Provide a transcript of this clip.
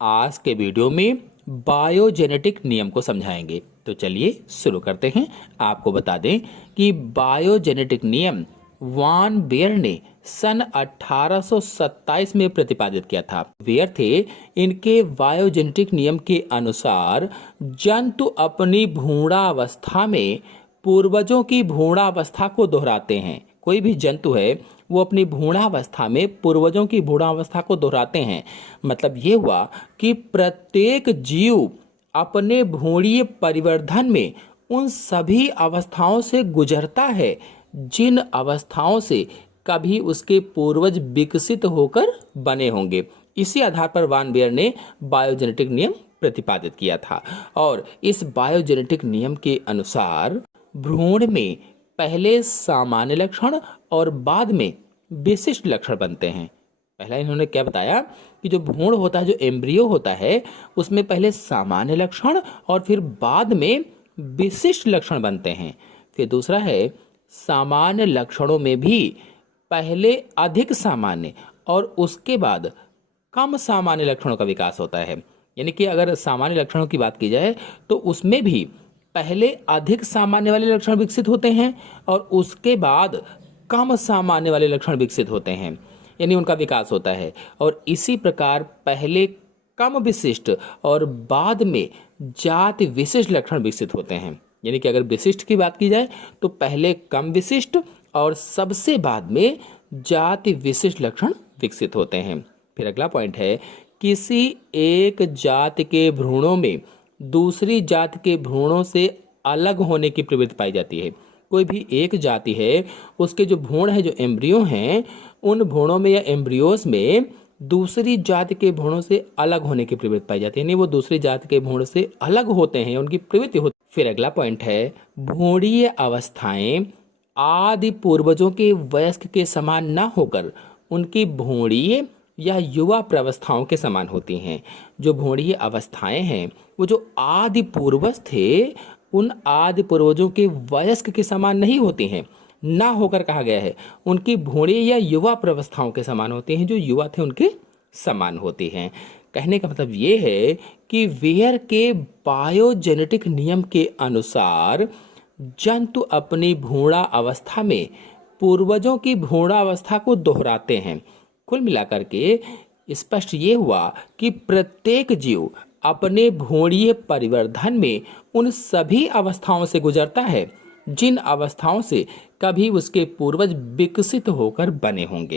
आज के वीडियो में बायोजेनेटिक नियम को समझाएंगे। तो चलिए शुरू करते हैं। आपको बता दें कि बायोजेनेटिक नियम वान बेयर ने सन 1827 में प्रतिपादित किया था। बेयर थे, इनके बायोजेनेटिक नियम के अनुसार जंतु अपनी भ्रूणावस्था में पूर्वजों की भ्रूणावस्था को दोहराते हैं। कोई भी जंतु है वो अपनी भ्रूणावस्था में पूर्वजों की भ्रूणावस्था को दोहराते हैं। मतलब ये हुआ कि प्रत्येक जीव अपने भ्रूणीय परिवर्धन में उन सभी अवस्थाओं से गुजरता है जिन अवस्थाओं से कभी उसके पूर्वज विकसित होकर बने होंगे। इसी आधार पर वान बेयर ने बायोजेनेटिक नियम प्रतिपादित किया था। और इस बायोजेनेटिक नियम के अनुसार भ्रूण में पहले सामान्य लक्षण और बाद में विशिष्ट लक्षण बनते हैं। पहला इन्होंने क्या बताया कि जो भ्रूण होता है, जो एम्ब्रियो होता है, उसमें पहले सामान्य लक्षण और फिर बाद में विशिष्ट लक्षण बनते हैं। फिर दूसरा है, सामान्य लक्षणों में भी पहले अधिक सामान्य और उसके बाद कम सामान्य लक्षणों का विकास होता है। यानी कि अगर सामान्य लक्षणों की बात की जाए तो उसमें भी पहले अधिक सामान्य वाले लक्षण विकसित होते हैं और उसके बाद कम सामान्य वाले लक्षण विकसित होते हैं, यानी उनका विकास होता है। और इसी प्रकार पहले कम विशिष्ट और बाद में जाति विशिष्ट लक्षण विकसित होते हैं। यानी कि अगर विशिष्ट की बात की जाए तो पहले कम विशिष्ट और सबसे बाद में जाति विशिष्ट लक्षण विकसित होते हैं। फिर अगला पॉइंट है, किसी एक जाति के भ्रूणों में दूसरी जाति के भ्रूणों से अलग होने की प्रवृत्ति पाई जाती है। कोई भी एक जाति है, उसके जो भ्रूण है, जो एम्ब्रियो हैं, उन भ्रूणों में या एम्ब्रियोस में दूसरी जाति के भ्रूणों से अलग होने की प्रवृत्ति पाई जाती है। यानी वो दूसरी जाति के भ्रूण से अलग होते हैं, उनकी प्रवृत्ति होती है। फिर अगला पॉइंट है, भ्रूणीय अवस्थाएं आदि पूर्वजों के वयस्क के समान न होकर उनकी भ्रूणीय या युवा प्रावस्थाओं के समान होती हैं। जो भ्रूणीय अवस्थाएं हैं वो जो आदि पूर्वज थे उन आदि पूर्वजों के वयस्क के समान नहीं होती हैं। ना होकर कहा गया है, उनकी भ्रूणीय या युवा प्रावस्थाओं के समान होती हैं। जो युवा थे उनके समान होती हैं। कहने का मतलब ये है कि वेयर के बायोजेनेटिक नियम के अनुसार जंतु अपनी भ्रूणा अवस्था में पूर्वजों की भ्रूणावस्था को दोहराते हैं। कुल मिलाकर के स्पष्ट ये हुआ कि प्रत्येक जीव अपने भ्रूणीय परिवर्धन में उन सभी अवस्थाओं से गुजरता है जिन अवस्थाओं से कभी उसके पूर्वज विकसित होकर बने होंगे।